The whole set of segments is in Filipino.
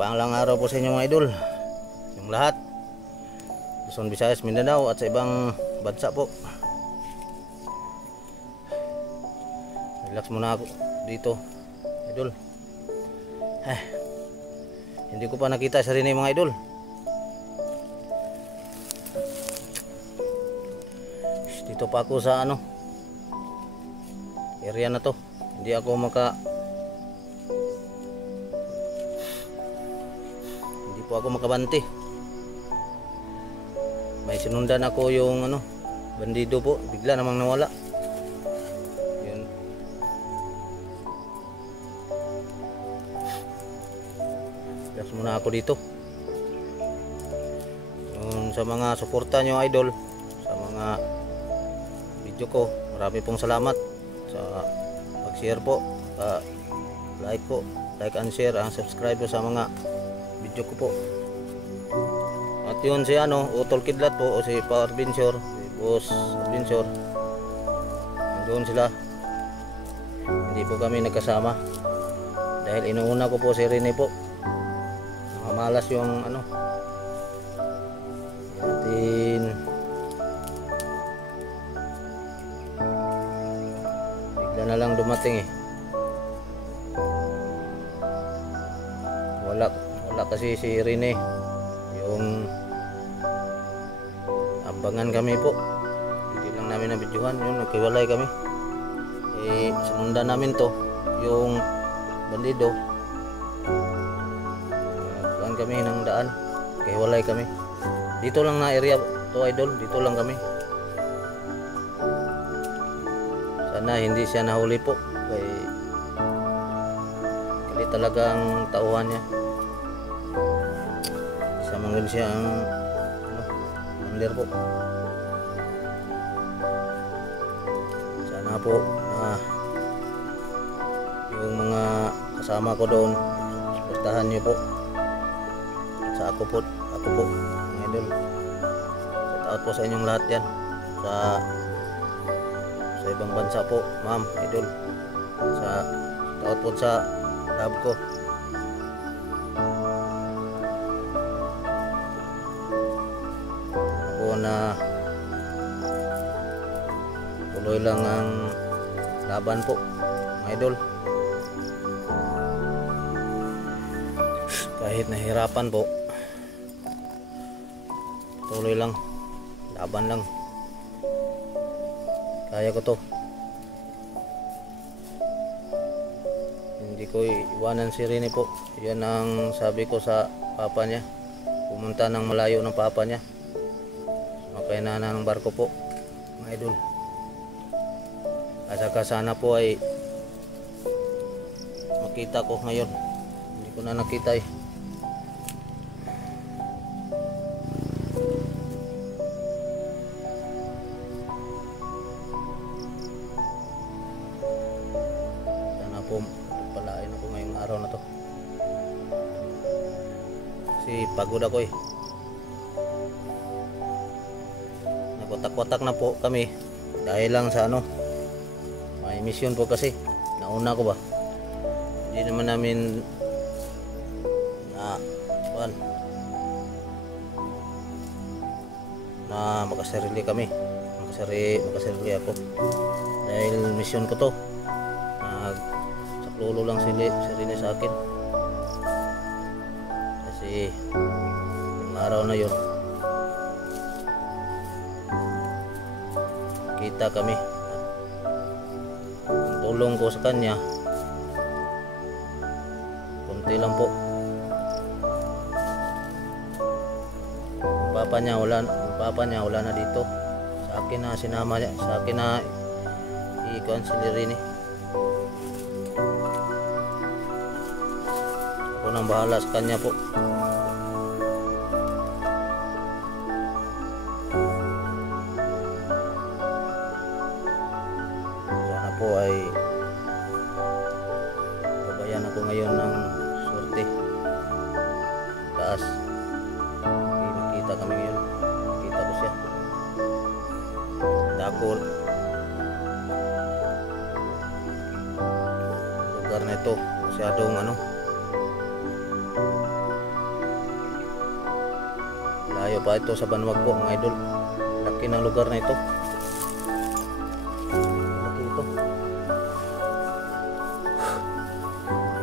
Panglang araw po sa inyo mga idol, yung lahat, Luzon, Visayas, Mindanao at sa ibang bansa po. Relax muna ako dito idol. Hindi ko pa nakita sa rin mga idol. Dito pa ako sa area na to. Hindi ako ako makabante. May sinundan ako yung bandido po, bigla namang nawala. Yun. Relax muna ako dito. Yung sa mga suporta nyo idol, sa mga video ko, marami pong salamat sa pag-share po, like po, like and share, ang subscribe po sa mga video ko po. At yun si Utol Kidlat po, o si Power Adventure, si Boss Adventure, doon sila. Hindi po kami nagkasama dahil inuuna ko po si Rene po. Nakamalas yung natin, bigla na lang dumating wala kasi si Rene, yung abangan kami po, hindi lang namin nabidyohan, yun nagkiwalay kami. Sinundan namin to yung bandido, nagkuhan kami ng daan, nagkiwalay kami dito lang na area to idol, dito lang kami. Sana hindi siya nahuli po, kaya talagang tauhan niya. Isa man siya ang mandir po. Sana po yung mga kasama ko doon, suportahan niyo po sa ako po mga idol. Shout out po sa inyong lahat yan, sa ibang bansa po ma'am idol. Shout out po sa love ko. Ako na tuloy lang ang laban po mga idol. Kahit nahirapan po, tuloy lang, laban lang. Kaya ko to. Hindi ko iwanan si Rene po. Yan ang sabi ko sa papa niya. Pumunta ng malayo ng papa niya. Sumakay na ng barko po mga idol. At saka sana po ay makita ko ngayon. Hindi ko na nakita Sana po palain ako ngayong araw na to. Kasi pagod ako Nagwatak-watak na po kami dahil lang sa may mission po kasi. Nauna ko ba? Hindi naman namin na makasarili kami. Makasarili ako. Dahil mission ko to. Nagsaklolo lang si Rene sa akin. Kasi yung araw na yun, kita kami. Ang tulong ko sa kanya kunti lang po. Ang papa niya wala na dito. Sa akin na sinama niya, sa akin na ikuan si Rene. Ako nang bahala sa kanya po. Sana po ay babayan ako ngayon ng swerte. Taas. Nakita kami ngayon. Nakita ko siya. Dakol. Lugar na ito masyadong Malayo pa ito sa Banwag po mga idol. Laki ng lugar na ito. Laki ito.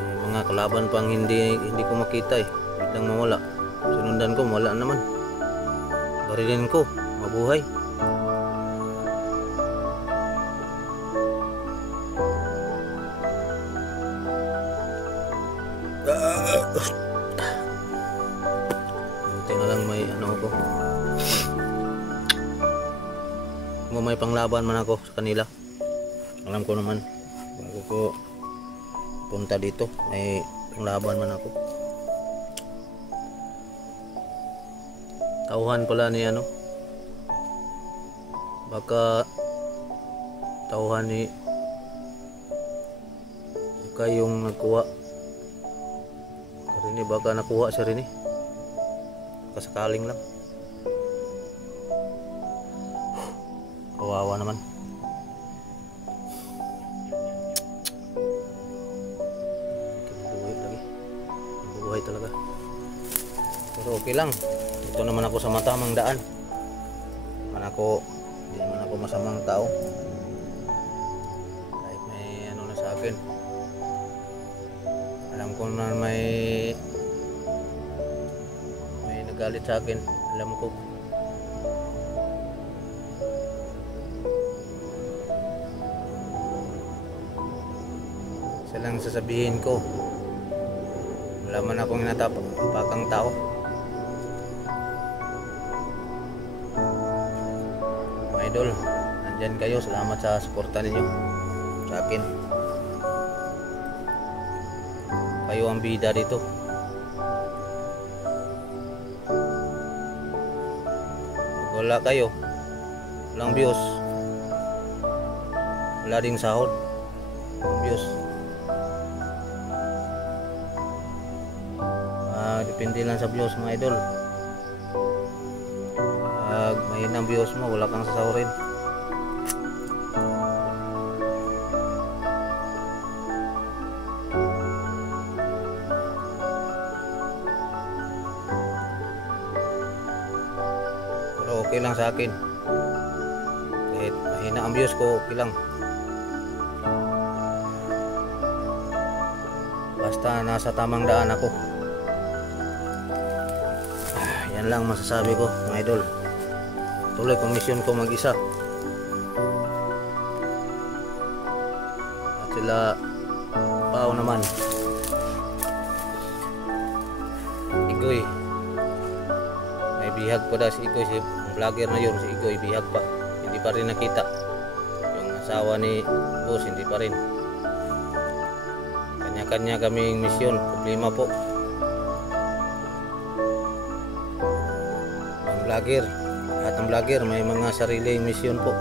May mga kalaban pang hindi ko makita eh. Biglang mawala. Sinundan ko, wala naman. Barilin ko, mabuhay. Buti na lang may ano ako. Kung may panglaban man ako sa kanila, alam ko naman bago ko punta dito may panglaban man ako. Tauhan pala ni ano, baka tauhan ni baka yung nagkuha Rini, baka nakuha siya rin eh. Kasakaling lang. Kawawa naman. Kinubuhay lagi. Kinubuhay talaga. Pero okay lang. Ito naman ako sa matamang daan. Hindi naman ako masamang tao. Kahit may ano na sa akin. Alam ko na may nagalit sa akin. Alam ko. Isa lang sasabihin ko. Wala man akong inatapakang tao. Mga idol, nandyan kayo. Salamat sa suporta ninyo sa akin. Kayo ang bida dito. Pag wala kayo, walang views, wala ding sahod. Views depende lang sa views mga idol. Pag mahina ang views mo, wala kang sasahurin. Okay lang sa akin. Kahit mahina ang views ko, okay lang. Basta nasa tamang daan ako. Yan lang masasabi ko mga idol. Tuloy kong mission ko mag-isa. At sila Pao naman. Igoy. May bihag pa daw si Igoy, si vlogger na yun, si Igoy, bihag pa. Hindi pa rin nakita. Yung asawa ni boss, hindi pa rin. Kanya-kanya kaming misyon, problema po. Ang vlogger, lahat ng vlogger may mga sariling misyon po.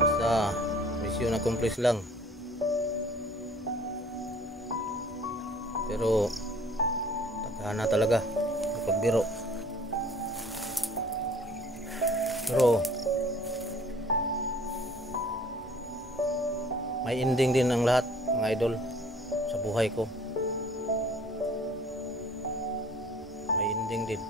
Basta misyon accomplish lang. Pero takana talaga pagbiro. Pero may ending din ang lahat mga idol sa buhay ko. May ending din.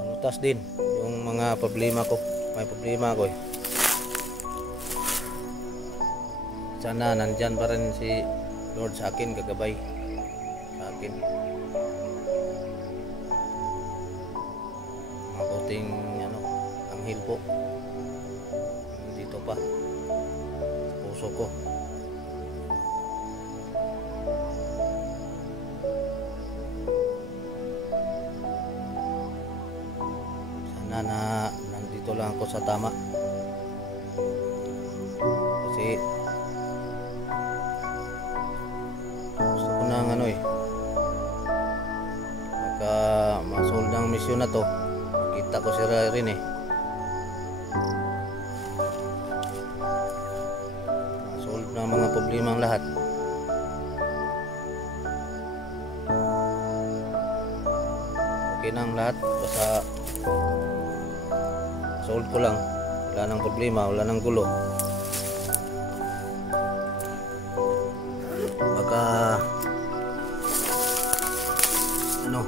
Malutas din yung mga problema ko. May problema ako eh. Sana nandyan pa rin si Lord sa akin, gagabay sa akin. Mabuting anghel po dito pa sa puso ko. Sana na nandito lang ako sa tama, kasi gusto ko ng pagka masolve ng misyon na to, kita ko si rin eh, masolve ng mga problema ang lahat. Okay na ang lahat, basta solve ko lang, wala nang problema, wala nang gulo. Baka ano,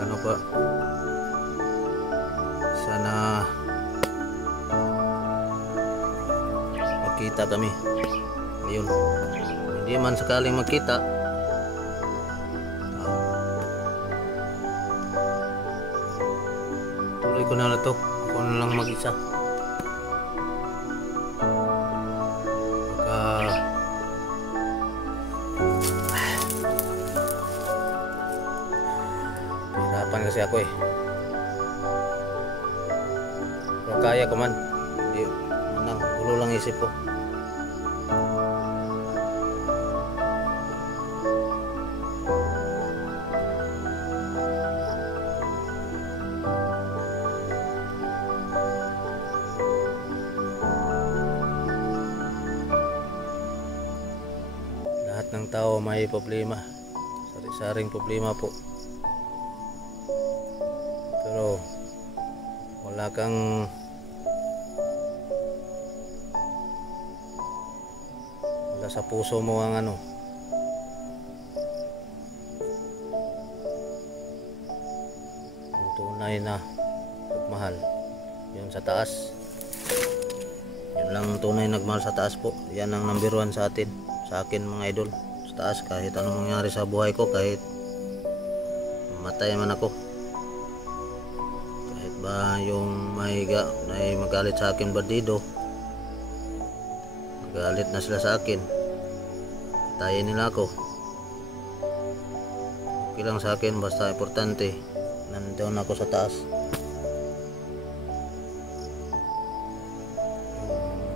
ano pa, sana magkita kami ngayon. Hindi man sakaling magkita, tuloy ko na to, ako na lang mag-isa. Baka hirapan kasi ako eh, pero kaya ko man. Hindi manang gulo lang isip ko. Lahat ng tao may problema, sari-saring problema po, pero wala kang wala sa puso mo ang ano, ang tunay na pagmahal, yun sa taas. Yun lang ang tunay nagmahal sa taas po. Yan ang number 1 sa atin, sa akin mga idol, sa taas. Kahit anong mangyari sa buhay ko, kahit matay man ako, kahit ba yung may magalit sa akin bandido, magalit na sila sa akin, patayin nila ako, okay lang sa akin, basta importante nandoon ako sa taas.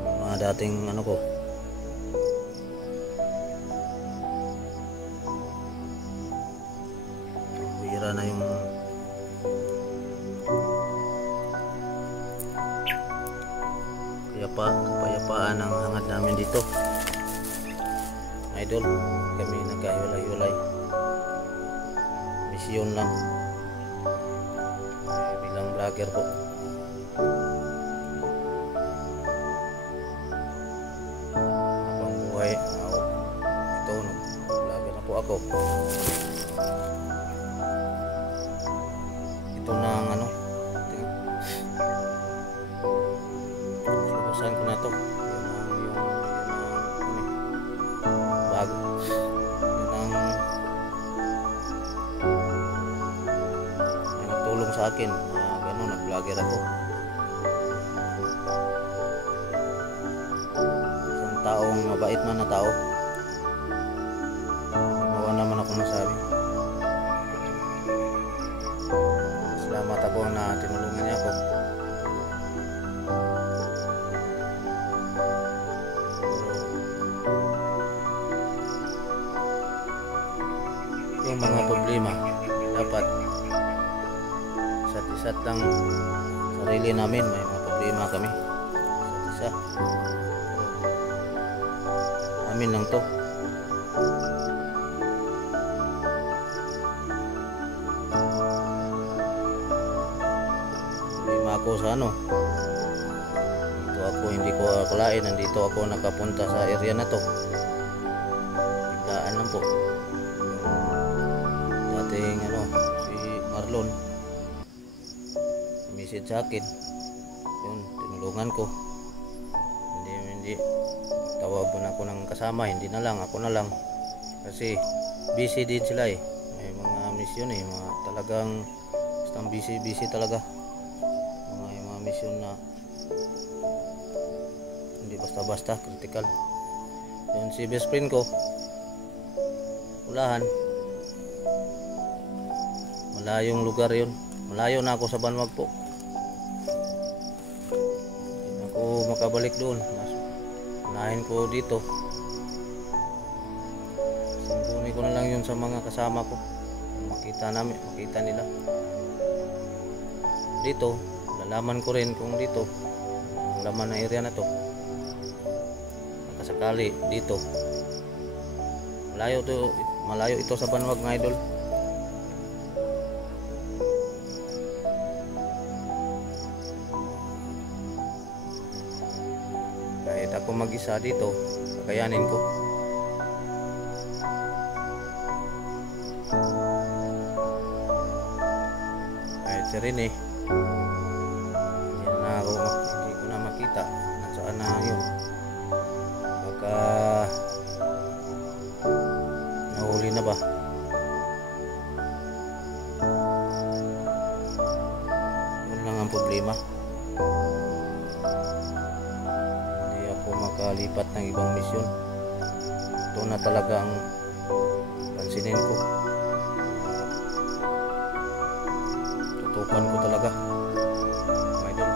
Yung mga dating ano ko, bira na yung kapayapaan ang hangad namin dito, idol. Kami nagkahiwalay-hiwalay, misyon lang bilang vlogger po. Habang buhay ito, nag-vlogger na po ako. Ito na ang ano, sinubusan ko na to. Bago yun ang nagtulong sa akin na gano'n, nag-vlogger ako. Isang taong mabait man na tao, gawa naman ako masabi. Salamat ako na tinulungan niya ako. Yung mga problema dapat isa't-isat lang, sarili namin may mga problema kami, isa't-isa, amin lang to. Problema ako sa ano, dito ako, hindi ko akalain nandito ako nakapunta sa area na to, biglaan lang po. Dating ano, si Marlon message sa akin, yun, tinulungan ko. Hindi tawag mo na ako ng kasama, hindi na lang, ako na lang, kasi busy din sila eh, may mga mission eh, mga talagang busy talaga, mga mission na hindi basta-basta, critical. Yun, si best friend ko, Ulahan, malayong lugar yun, malayo na ako sa Banwag po, hindi ako makabalik doon, mas unahin ko dito. Sambuni ko na lang yun sa mga kasama ko, makita nila dito, lalaman ko rin kung dito ang laman ng area na to. sakali dito. Malayo ito sa Banwag mga idol. Kahit ako mag-isa dito, kakayanin ko. Kahit si Rene, hindi ko na makita nasaan na yun. Baka nahuli na ba? Yun lang ang problema. Hindi ako makalipat ng ibang misyon. Ito na talaga ang pansinin ko. Tutukan ko talaga, mga idol.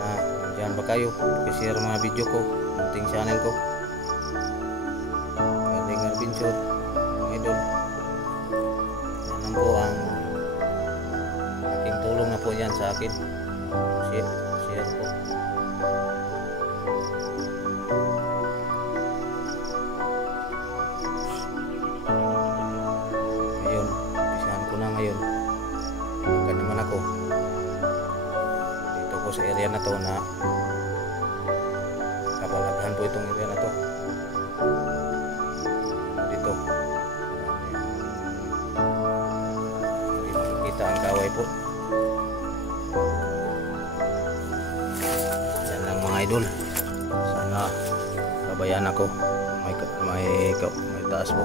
Nandiyan ba kayo? I-share mga video ko, munting channel ko, Garding Adventure, mga idol. Yan lang po ang aking tulong na po yan sa akin. Share po. Ngayon, umpisahan ko na ngayon. Agad naman ako dito po sa area na to, na kabalaghan po itong area na to. Dito hindi makikita ang kaway po. Yan lang mga idol. Sana babayan ako. May taas po.